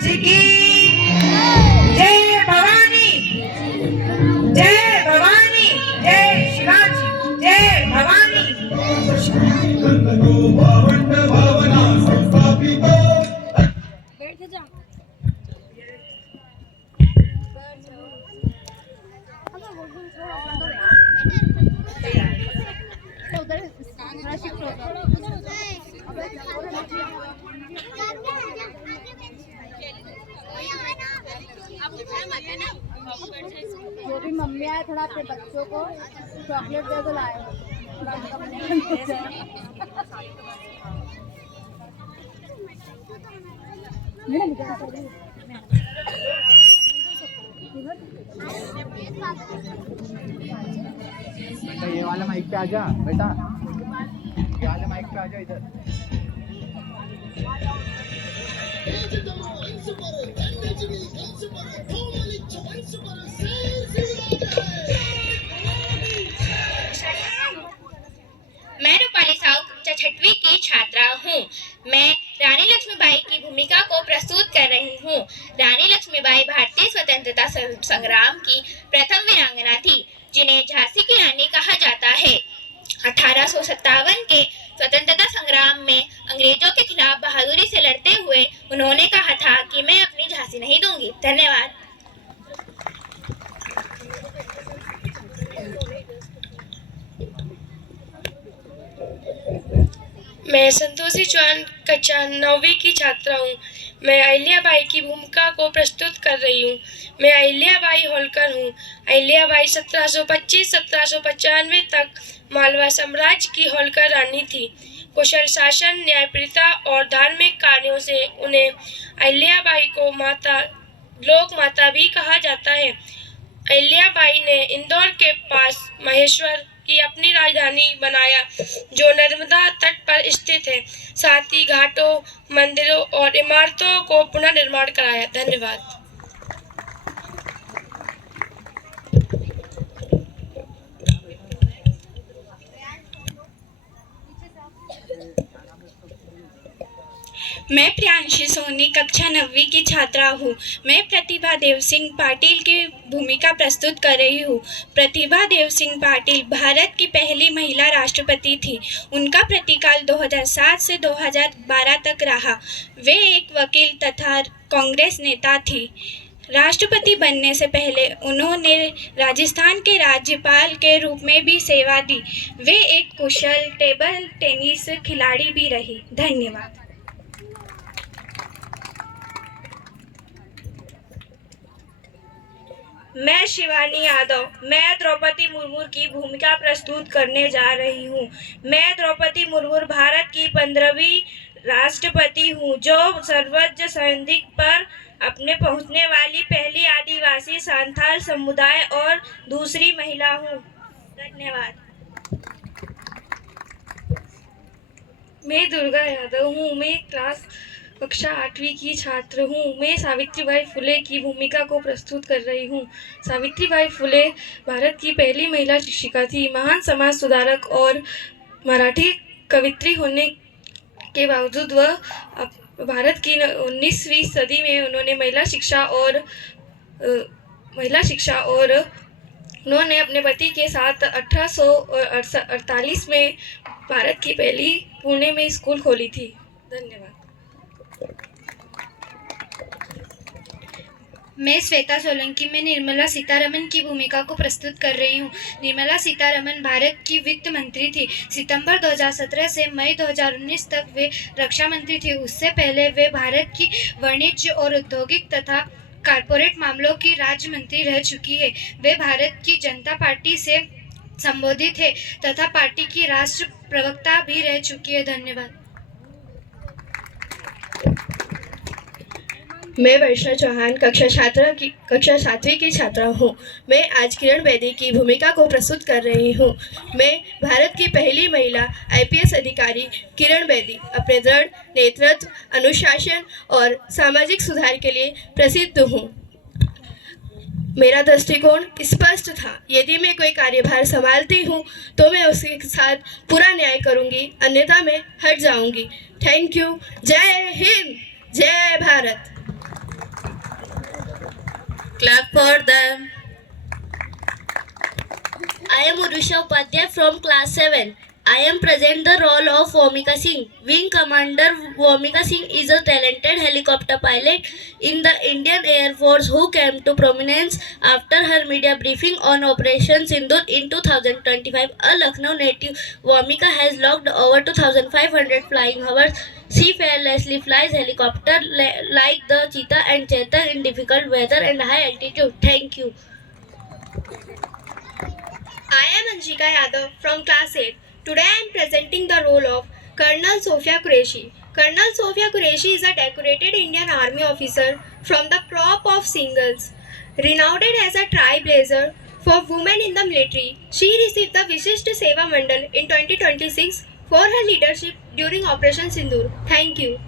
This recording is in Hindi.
जी की जय भवानी, जय भवानी, जय शिवाजी, जय भवानी। जो भी मम्मी आए थोड़ा अपने बच्चों को चॉकलेट दे दो लाए ये वाला माइक पे आजा बेटा, ये वाले माइक पे आजा इधर। मैं रूपाली साहू कक्षा 6वीं की छात्रा हूँ। मैं रानी लक्ष्मीबाई की भूमिका को प्रस्तुत कर रही हूँ। रानी लक्ष्मीबाई भारतीय स्वतंत्रता संग्राम की प्रथम वीरांगना थी, जिन्हें झांसी की रानी कहा जाता है। 1857 के स्वतंत्रता संग्राम में अंग्रेजों के खिलाफ बहादुरी से लड़ते हुए उन्होंने कहा था कि मैं अपनी झांसी नहीं दूंगी। धन्यवाद। मैं संतोषी चौहान कक्षा 9वीं की छात्रा हूँ। मैं अहिल्याबाई की भूमिका को प्रस्तुत कर रही हूँ। मैं अहिल्याबाई होलकर हूँ। अहिल्याबाई 1725-1795 तक मालवा साम्राज्य की होलकर रानी थी। कुशल शासन, न्यायप्रियता और धार्मिक कार्यों से उन्हें अहिल्याबाई को लोक माता भी कहा जाता है। अहिल्याबाई ने इंदौर के पास महेश्वर की अपनी राजधानी बनाया, जो नर्मदा तट पर स्थित है। साथ ही घाटों, मंदिरों और इमारतों को पुनर्निर्माण कराया। धन्यवाद। मैं प्रियांशी सोनी कक्षा 9वीं की छात्रा हूँ। मैं प्रतिभा देव सिंह पाटिल की भूमिका प्रस्तुत कर रही हूँ। प्रतिभा देव सिंह पाटिल भारत की पहली महिला राष्ट्रपति थी। उनका प्रतिकाल 2007 से 2012 तक रहा। वे एक वकील तथा कांग्रेस नेता थी। राष्ट्रपति बनने से पहले उन्होंने राजस्थान के राज्यपाल के रूप में भी सेवा दी। वे एक कुशल टेबल टेनिस खिलाड़ी भी रही। धन्यवाद। मैं शिवानी यादव, मैं द्रौपदी मुर्मू की भूमिका प्रस्तुत करने जा रही हूँ। मैं द्रौपदी मुर्मू भारत की 15वीं राष्ट्रपति हूँ, जो सर्वोच्च संधि पर अपने पहुँचने वाली पहली आदिवासी संथाल समुदाय और दूसरी महिला हूँ। धन्यवाद। मैं दुर्गा यादव हूँ। मैं कक्षा 8वीं की छात्र हूँ। मैं सावित्रीबाई फुले की भूमिका को प्रस्तुत कर रही हूँ। सावित्रीबाई फुले भारत की पहली महिला शिक्षिका थी। महान समाज सुधारक और मराठी कवयित्री होने के बावजूद वह भारत की 19वीं सदी में उन्होंने महिला शिक्षा और उन्होंने अपने पति के साथ 1848 में भारत की पहली पुणे में स्कूल खोली थी। धन्यवाद। मैं श्वेता सोलंकी में निर्मला सीतारमण की भूमिका को प्रस्तुत कर रही हूँ। निर्मला सीतारमण भारत की वित्त मंत्री थी। सितंबर 2017 से मई 2019 तक वे रक्षा मंत्री थी। उससे पहले वे भारत की वाणिज्य और औद्योगिक तथा कॉरपोरेट मामलों की राज्य मंत्री रह चुकी है। वे भारत की जनता पार्टी से संबोधित है तथा पार्टी की राष्ट्र प्रवक्ता भी रह चुकी है। धन्यवाद। मैं वर्षा चौहान कक्षा 7वीं की छात्रा हूँ। मैं आज किरण बेदी की भूमिका को प्रस्तुत कर रही हूँ। मैं भारत की पहली महिला IPS अधिकारी किरण बेदी अपने दृढ़ नेतृत्व, अनुशासन और सामाजिक सुधार के लिए प्रसिद्ध हूँ। मेरा दृष्टिकोण स्पष्ट था। यदि मैं कोई कार्यभार संभालती हूँ तो मैं उसके साथ पूरा न्याय करूँगी, अन्यथा मैं हट जाऊँगी। Thank you. जय हिंद, जय Bharat. Clap for them. I am Urvisha Upadhyay from class 7. I am present the role of Vomika Singh. Wing Commander Vomika Singh is a talented helicopter pilot in the Indian Air Force who came to prominence after her media briefing on Operation Sindoor in 2025. A Lucknow native, Vomika has logged over 2,500 flying hours. She fearlessly flies helicopter like the cheetah and cheetah in difficult weather and high altitude. Thank you. I am Anshika Yadav from class 8. Today I am presenting the role of Colonel Sofia Qureshi. Colonel Sofia Qureshi is a decorated Indian Army officer from the crop of singles. Renowned as a trailblazer for women in the military, she received the Vishisht Seva Mandal in 2026 for her leadership during Operation Sindoor. Thank you.